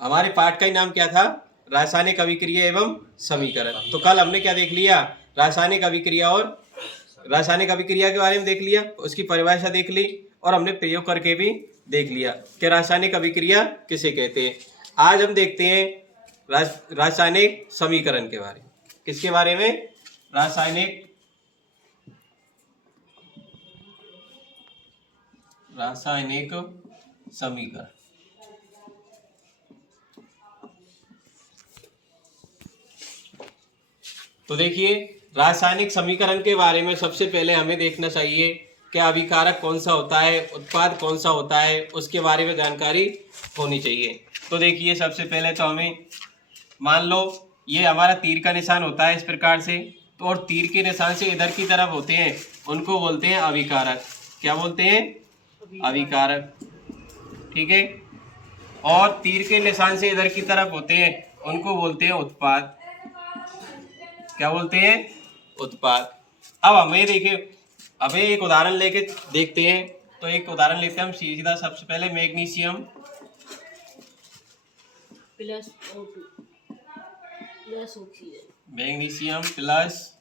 हमारे पाठ का ही नाम क्या था? रासायनिक अभिक्रिया एवं समीकरण। तो कल हमने क्या देख लिया? रासायनिक अभिक्रिया और रासायनिक अभिक्रिया के बारे में देख लिया, उसकी परिभाषा देख ली और हमने प्रयोग करके भी देख लिया कि रासायनिक अभिक्रिया किसे कहते हैं। आज हम देखते हैं रासायनिक समीकरण के बारे में। किसके बारे में? रासायनिक समीकरण। तो देखिए, रासायनिक समीकरण के बारे में सबसे पहले हमें देखना चाहिए कि अभिकारक कौन सा होता है, उत्पाद कौन सा होता है, उसके बारे में जानकारी होनी चाहिए। तो देखिए, सबसे पहले तो हमें मान लो ये हमारा तीर का निशान होता है इस प्रकार से, तो और तीर के निशान से इधर की तरफ होते हैं, उनको बोलते हैं अभिकारक। क्या बोलते हैं? अभिकारक। ठीक है। और तीर के निशान से इधर की तरफ होते हैं, उनको बोलते हैं उत्पाद। क्या बोलते हैं? उत्पाद। अब हमें देखिए, अबे एक उदाहरण लेके देखते हैं। तो एक उदाहरण लेते हैं हम सीधा। सबसे पहले magnesium plus O2 plus oxygen. Magnesium plus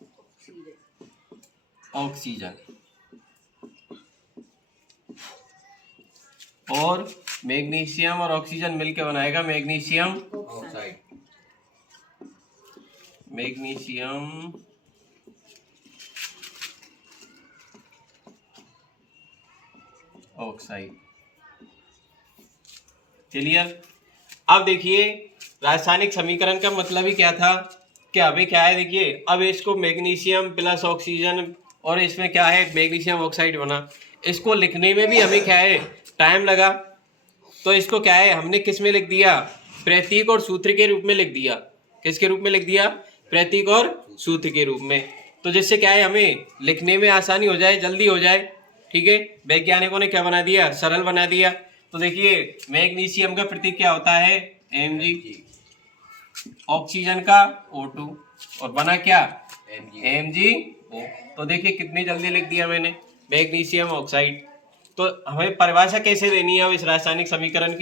oxygen और मैग्नीशियम और ऑक्सीजन मिलकर बनाएगा magnesium oxide. Magnesium oxide. Clear? अब देखिए, रासायनिक समीकरण का मतलब ही क्या था कि अभी क्या है, देखिए अब इसको मैग्नीशियम प्लस ऑक्सीजन और इसमें क्या है मैग्नीशियम ऑक्साइड बना। इसको लिखने में भी हमें क्या है टाइम लगा। तो इसको क्या है हमने किस में लिख दिया? प्रतीक और सूत्र के रूप में लिख दिया। किसके रूप में लिख दिया? प्रतीक और सूत्र के रूप में। तो जिससे क्या है हमें लिखने में आसानी हो जाए, जल्दी हो जाए। ठीक है। वैज्ञानिकों ने क्या बना दिया? सरल बना दिया। तो देखिए, मैग्नीशियम का प्रतीक क्या होता है? Mg। ऑक्सीजन का O2 और बना क्या? MgO। तो देखिए कितनी जल्दी लिख दिया मैंने, मैग्नीशियम ऑक्साइड। तो हमें परिभाषा कैसे देनी है इस रासायनिक समीकरण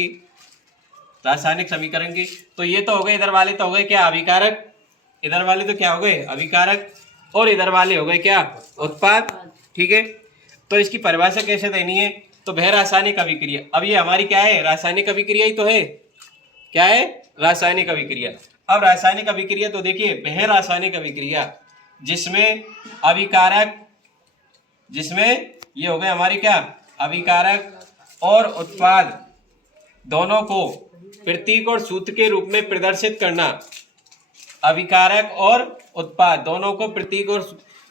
की? तो ये तो हो गए, इधर वाले तो हो गए क्या? अभिकारक। इधर वाले तो क्या हो गए? अभिकारक। और इधर वाले हो गए क्या? उत्पाद। ठीक है। तो इसकी परिभाषा कैसे देनी है? तो वह रासायनिक अभिक्रिया। अब ये हमारी क्या है? रासायनिक अभिक्रिया ही तो है। क्या है? रासायनिक अभिक्रिया। अब रासायनिक अभिक्रिया तो देखिए, वह रासायनिक अभिक्रिया जिसमें अभिकारक, जिसमें ये हो गए हमारी क्या? अभिकारक और उत्पाद दोनों को प्रतीक और सूत्र के रूप में प्रदर्शित करना। अभिकारक और उत्पाद दोनों को प्रतीक और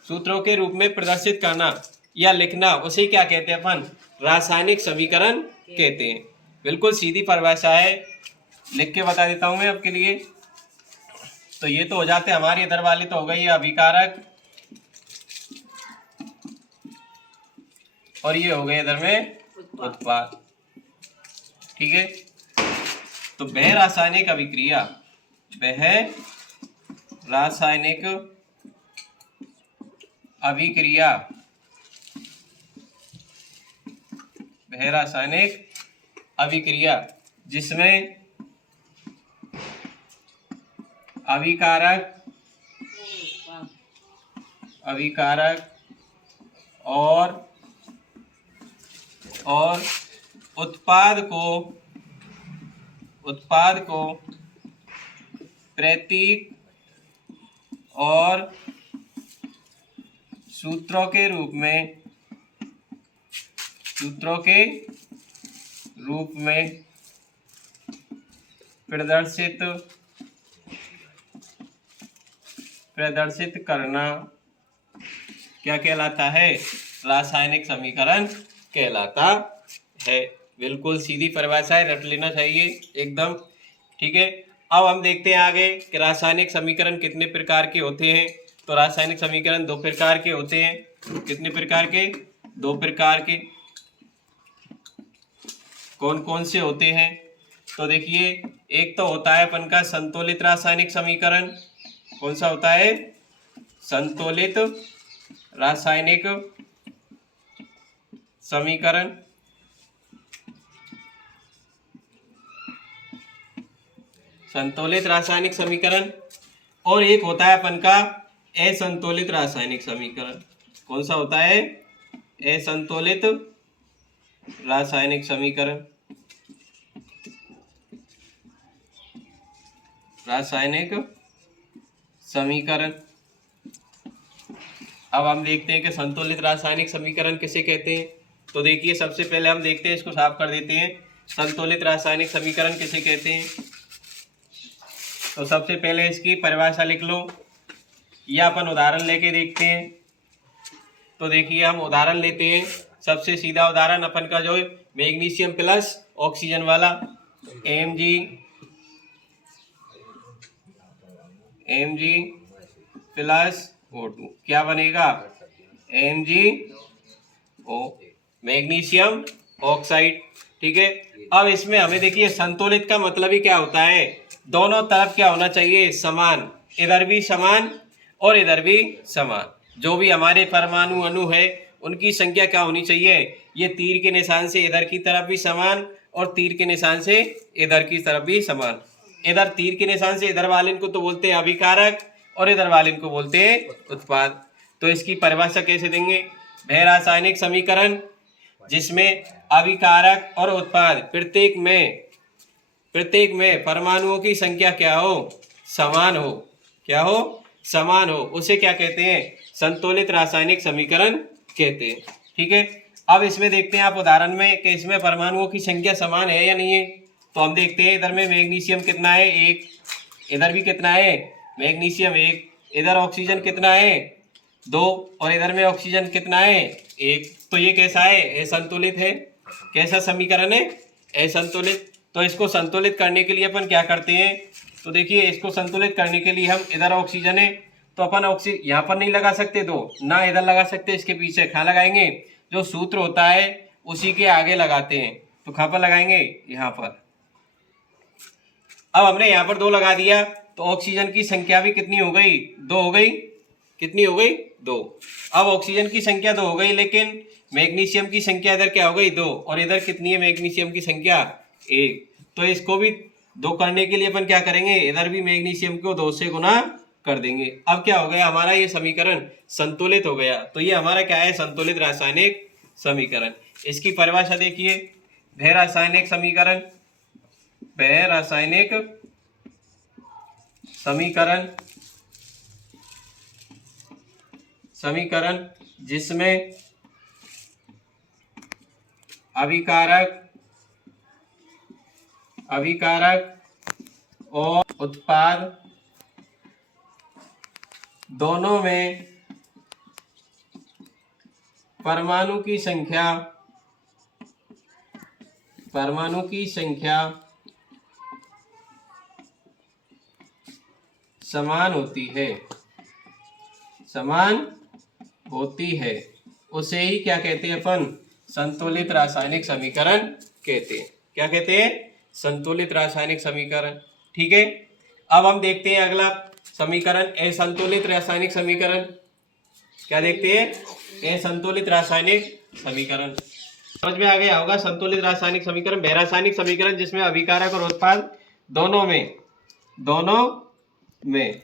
सूत्रों के रूप में प्रदर्शित करना या लिखना, उसे क्या कहते हैं अपन? रासायनिक समीकरण कहते हैं। बिल्कुल सीधी परिभाषा है, लिख के बता देता हूं मैं आपके लिए। तो ये तो हो जाते हमारे इधर वाले तो हो गई अभिकारक और ये हो गए इधर में उत्पाद। ठीक है। तो वह रासायनिक अभिक्रिया, वह रासायनिक अभिक्रिया, वह रासायनिक अभिक्रिया जिसमें अभिकारक और उत्पाद को प्रतीक और सूत्रों के रूप में प्रदर्शित करना क्या कहलाता है? रासायनिक समीकरण कहलाता है। बिल्कुल सीधी परिभाषा है, रट लेना चाहिए एकदम। ठीक है। अब हम देखते हैं आगे कि रासायनिक समीकरण कितने प्रकार के होते हैं। तो रासायनिक समीकरण दो प्रकार के होते हैं। कितने प्रकार के? दो प्रकार के। कौन कौन से होते हैं? तो देखिए, एक तो होता है अपन का संतुलित रासायनिक समीकरण। कौन सा होता है? संतुलित रासायनिक समीकरण। संतुलित रासायनिक समीकरण, और एक होता है अपन का असंतुलित रासायनिक समीकरण। कौन सा होता है? असंतुलित रासायनिक समीकरण। रासायनिक समीकरण। अब हम देखते हैं कि संतुलित रासायनिक समीकरण किसे कहते हैं। तो देखिए, सबसे पहले हम देखते हैं, इसको साफ कर देते हैं, संतुलित रासायनिक समीकरण किसे कहते हैं। तो सबसे पहले इसकी परिभाषा लिख लो, या अपन उदाहरण लेके देखते हैं। तो देखिए, हम उदाहरण लेते हैं। सबसे सीधा उदाहरण अपन का जो है मैग्नीशियम प्लस ऑक्सीजन वाला, Mg प्लस O2 क्या बनेगा? MgO, magnesium oxide. ठीक है। अब इसमें हमें देखिए, संतुलित का मतलब ही क्या होता है? दोनों तरफ क्या होना चाहिए? समान। इधर भी समान और इधर भी समान। जो भी हमारे परमाणु अणु है उनकी संख्या क्या होनी चाहिए? ये तीर के निशान से इधर की तरफ भी समान और तीर के निशान से इधर की तरफ भी समान। इधर तीर के निशान से इधर वाले को तो बोलते हैं अभिकारक और इधर वाले को बोलते हैं उत्पाद। तो इसकी परिभाषा कैसे देंगे? वह रासायनिक समीकरण जिसमें अभिकारक और उत्पाद प्रत्येक में परमाणुओं की संख्या क्या हो? समान हो। क्या हो? समान हो। उसे क्या कहते हैं? संतुलित रासायनिक समीकरण कहते हैं। ठीक है। अब इसमें देखते हैं आप उदाहरण में कि इसमें परमाणुओं की संख्या समान है या नहीं है। तो हम देखते हैं, इधर में मैग्नीशियम कितना है? 1। इधर भी कितना है? मैग्नीशियम 1। इधर ऑक्सीजन कितना है? 2। और इधर में ऑक्सीजन कितना है? 1। तो ये कैसा है? असंतुलित है। कैसा समीकरण है? असंतुलित। तो इसको संतुलित करने के लिए अपन क्या करते हैं? तो देखिए, इसको संतुलित करने के लिए हम, इधर ऑक्सीजन है तो अपन यहाँ पर नहीं लगा सकते 2, ना इधर लगा सकते, इसके पीछे। कहाँ लगाएंगे? जो सूत्र होता है उसी के आगे लगाते हैं। तो कहाँ पर लगाएंगे? यहाँ पर। अब हमने यहाँ पर 2 लगा दिया तो ऑक्सीजन की संख्या भी कितनी हो गई? 2 हो गई। कितनी हो गई? 2। अब ऑक्सीजन की संख्या 2 हो गई, लेकिन मैग्नीशियम की संख्या इधर क्या हो गई? 2। और इधर कितनी है मैग्नीशियम की संख्या? 1। तो इसको भी 2 करने के लिए अपन क्या करेंगे? इधर भी मैग्नीशियम को 2 से गुना कर देंगे। अब क्या हो गया? हमारा ये समीकरण संतुलित हो गया। तो ये हमारा क्या है? संतुलित रासायनिक समीकरण। इसकी परिभाषा देखिए, वह रासायनिक समीकरण जिसमें अभिकारक और उत्पाद दोनों में परमाणु की संख्या समान होती है, उसे ही क्या कहते हैं अपन? संतुलित रासायनिक समीकरण कहते हैं। क्या कहते हैं? संतुलित रासायनिक समीकरण। ठीक है। अब हम देखते हैं अगला समीकरण, असंतुलित रासायनिक समीकरण। क्या देखते हैं? असंतुलित रासायनिक समीकरण। समझ में आ गया होगा। संतुलित रासायनिक समीकरण वह रासायनिक समीकरण जिसमें अभिकारक और उत्पाद दोनों में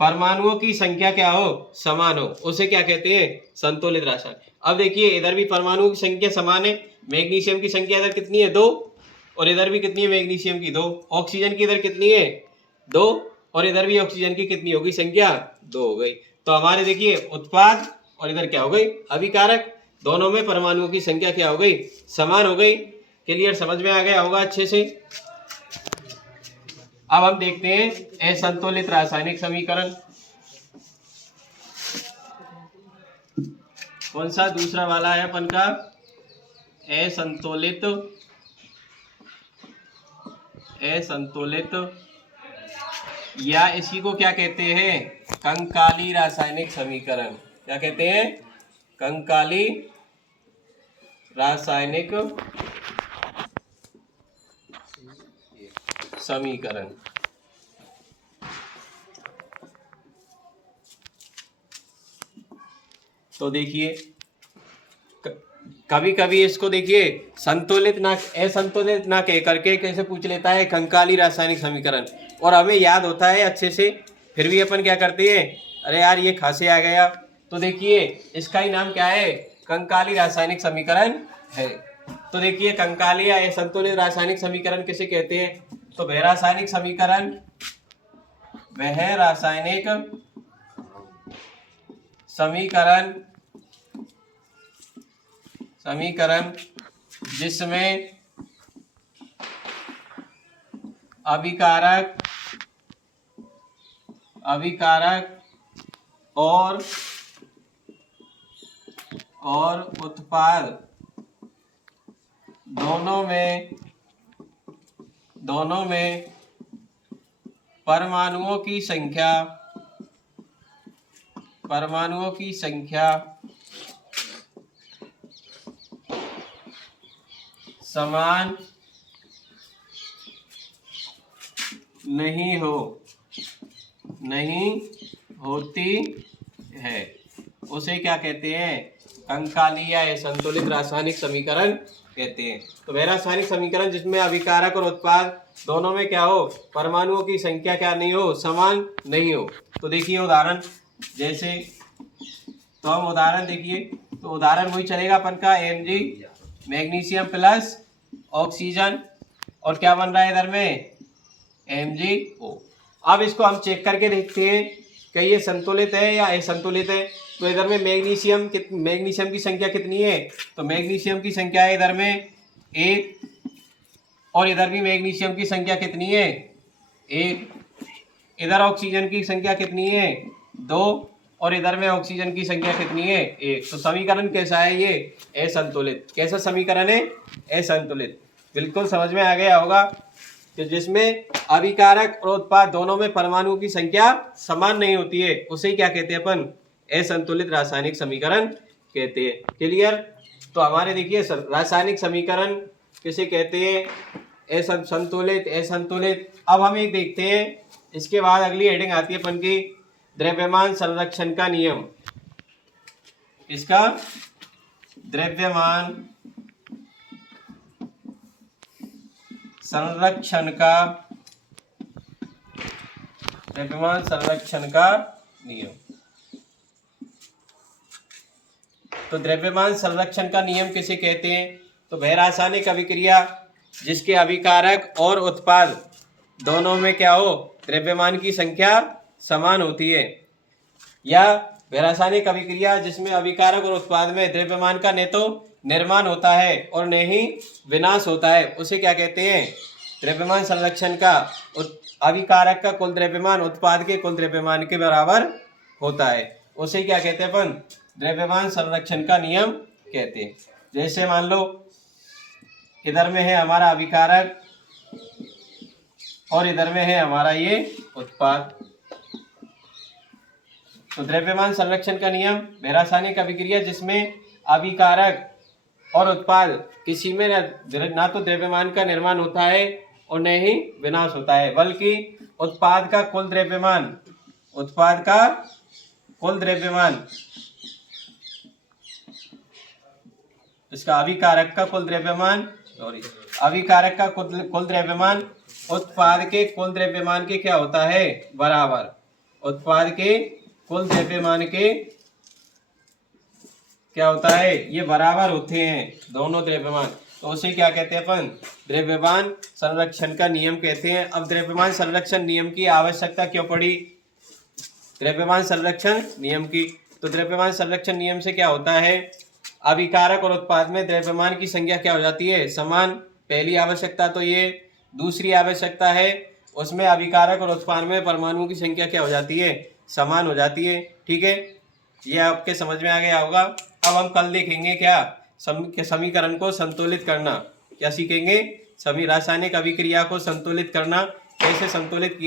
परमाणुओं की संख्या क्या हो? समान हो। उसे क्या कहते हैं? संतुलित रासायनिक। अब देखिए, इधर भी परमाणुओं की संख्या समान है। मैग्नीशियम की संख्या इधर कितनी है? 2। और इधर भी कितनी है? मैग्नीशियम की 2। ऑक्सीजन की इधर कितनी है? 2। और इधर भी ऑक्सीजन की कितनी होगी संख्या? 2 हो गई। तो हमारे देखिए, उत्पाद और इधर क्या हो गई? अभिकारक। दोनों में परमाणुओं की संख्या क्या हो गई? समान हो गई। क्लियर? समझ में आ गया होगा अच्छे से। अब हम देखते हैं असंतुलित रासायनिक समीकरण। कौन सा? दूसरा वाला है अपन का असंतुलित या इसी को क्या कहते हैं? कंकाली रासायनिक समीकरण। क्या कहते हैं? कंकाली रासायनिक समीकरण। तो देखिए, कभी कभी इसको देखिए संतुलित ना असंतुलित ना कह करके कैसे पूछ लेता है कंकाली रासायनिक समीकरण, और हमें याद होता है अच्छे से, फिर भी अपन क्या करते हैं, अरे यार ये खासे आ गया। तो देखिए इसका ही नाम क्या है, कंकाली रासायनिक समीकरण है। तो देखिए कंकाली या असंतुलित रासायनिक समीकरण किसे कहते हैं, तो वह रासायनिक समीकरण जिसमें अभिकारक और उत्पाद दोनों में परमाणुओं की संख्या समान नहीं होती है, उसे क्या कहते हैं, कंकाली या असंतुलित रासायनिक समीकरण कहते हैं। तो वह रासायनिक समीकरण जिसमें अभिकारक और उत्पाद दोनों में क्या हो, परमाणुओं की संख्या क्या नहीं हो, समान नहीं हो। तो देखिए उदाहरण, जैसे तो हम उदाहरण देखिए, तो उदाहरण वही चलेगा अपन का Mg मैग्नीशियम प्लस ऑक्सीजन, और क्या बन रहा है इधर में MgO। अब इसको हम चेक करके देखते हैं कि ये संतुलित है या असंतुलित है। तो इधर में मैग्नीशियम की संख्या कितनी है, तो मैग्नीशियम की संख्या है इधर में 1, और इधर भी मैग्नीशियम की संख्या कितनी है 1। इधर ऑक्सीजन की संख्या कितनी है 2, और इधर में ऑक्सीजन की संख्या कितनी है 1। तो समीकरण कैसा है ये, असंतुलित। कैसा समीकरण है, असंतुलित। बिल्कुल समझ में आ गया होगा कि जिसमें अभिकारक और उत्पाद दोनों में परमाणुओं की संख्या समान नहीं होती है, उसे क्या कहते हैं अपन, असंतुलित रासायनिक समीकरण कहते हैं। क्लियर। तो हमारे देखिए रासायनिक समीकरण किसे कहते हैं, संतुलित असंतुलित। अब हम एक देखते हैं, इसके बाद अगली हेडिंग आती है अपन की द्रव्यमान संरक्षण का नियम। इसका द्रव्यमान संरक्षण का नियम। तो द्रव्यमान संरक्षण का नियम किसे कहते हैं, तो वह रासायनिक अभिक्रिया जिसके अभिकारक और उत्पाद दोनों में क्या हो, द्रव्यमान की संख्या समान होती है, या वह रासायनिक अभिक्रिया जिसमें अभिकारक और उत्पाद में द्रव्यमान का न तो निर्माण होता है और न ही विनाश होता है, उसे क्या कहते हैं, द्रव्यमान संरक्षण का अभिकारक का कुल द्रव्यमान उत्पाद के कुल द्रव्यमान के बराबर होता है, उसे क्या कहते हैं अपन, द्रव्यमान संरक्षण का नियम कहते हैं। जैसे मान लो इधर में है हमारा अभिकारक और इधर में है हमारा ये उत्पाद। तो द्रव्यमान संरक्षण का नियम वह रासायनिक अभिक्रिया जिसमें अभिकारक और उत्पाद किसी में ना तो द्रव्यमान का निर्माण होता है और न ही विनाश होता है, बल्कि उत्पाद का कुल द्रव्यमान इसका अभिकारक का कुल द्रव्यमान उत्पाद के कुल द्रव्यमान के क्या होता है, बराबर। उत्पाद के कुल द्रव्यमान के क्या होता है, ये बराबर होते हैं दोनों द्रव्यमान। तो उसे क्या कहते हैं अपन, द्रव्यमान संरक्षण का नियम कहते हैं। अब द्रव्यमान संरक्षण नियम की आवश्यकता क्यों पड़ी, द्रव्यमान संरक्षण नियम की, तो द्रव्यमान संरक्षण नियम से क्या होता है, अभिकारक और उत्पाद में द्रव्यमान की संख्या क्या हो जाती है, समान। पहली आवश्यकता तो ये। दूसरी आवश्यकता है उसमें अभिकारक और उत्पाद में परमाणुओं की संख्या क्या हो जाती है, समान हो जाती है। ठीक है, ये आपके समझ में आ गया होगा। अब हम कल देखेंगे क्या, समीकरण को संतुलित करना। क्या सीखेंगे, रासायनिक अभिक्रिया को संतुलित करना, कैसे संतुलित किया